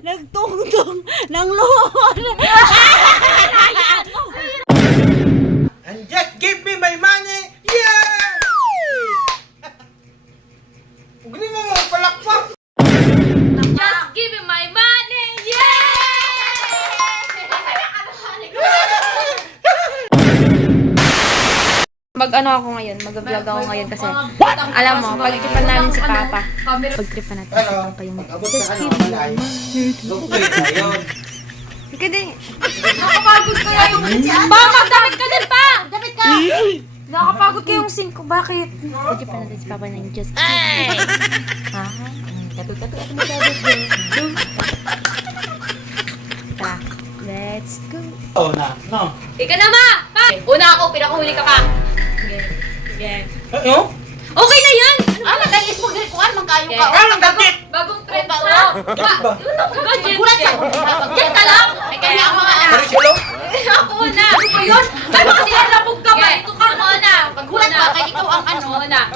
Nagtungtong ng luhod. And just give me my money! Yeah! Huwag rin mo palakpak! Just give me my money! Mag-ano ako ngayon, mag-vlog ako ngayon kasi alam mo, pag-tripan namin si Papa. Pag-tripan natin si Papa yung Pag-abot ka ng malay, lupay na yun. Ika din. Nakapagod kaya yung... Pa, magdamit ka din pa! Dapat ka. Nakapagod kaya yung 5. Bakit? Pag-tripan natin si Papa ng just kidding. Ha? Katul-katul ako magdamit din. Ta, let's go. Oo na, no? Ika na ma! Pa! Una ako, pinakahuli ka pa. Sige. Ano? Okay na yan! Nagayis mo gilikuan man kayo ka. Ano ang gadget? Bagong trend Pa, na. Gadget ba? Gadget. Gulat sa Yan ka lang! Ay kaya ang mga Parisilo? Ako na! Ano ba yun? Ay, baka sinalabog ka ba? Ito ka mo na! gulat ba kay ikaw ang ano. Ano na?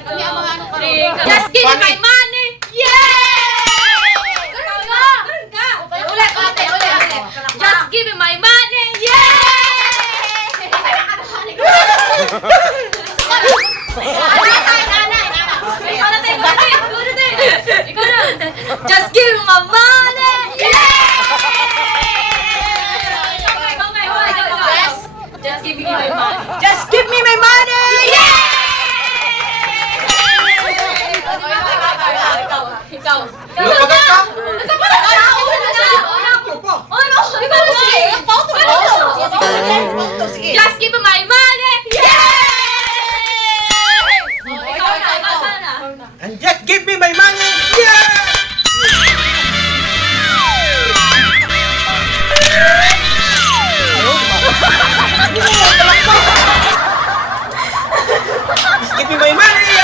Kaya ang mga ano ka. Just give me my money! Yay! Ganun ka! Ganun ka! Ulit! Just give me my money! Yay! Just give me my money! Just give me my money! Just give me my money. Ikaw! Lupagat ka? Just give me my money! And just give me my money! Yeah! Just give me my money!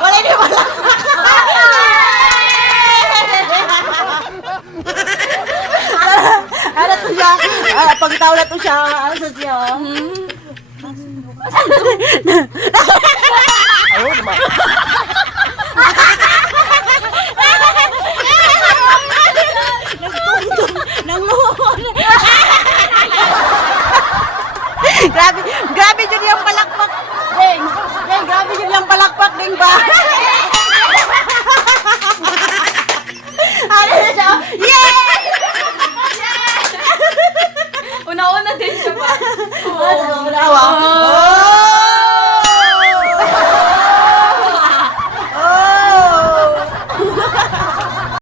Wala ni wala. Ano to siya? Pagtaw na to siya. Ano to siya? Ayaw naman. Nagtungtong ng luhod. Grabe yun yung palakpak. Deng, grabe yun yung palakpak, Deng ba? Ano na siya? Yay! Una-una din siya ba? Oo.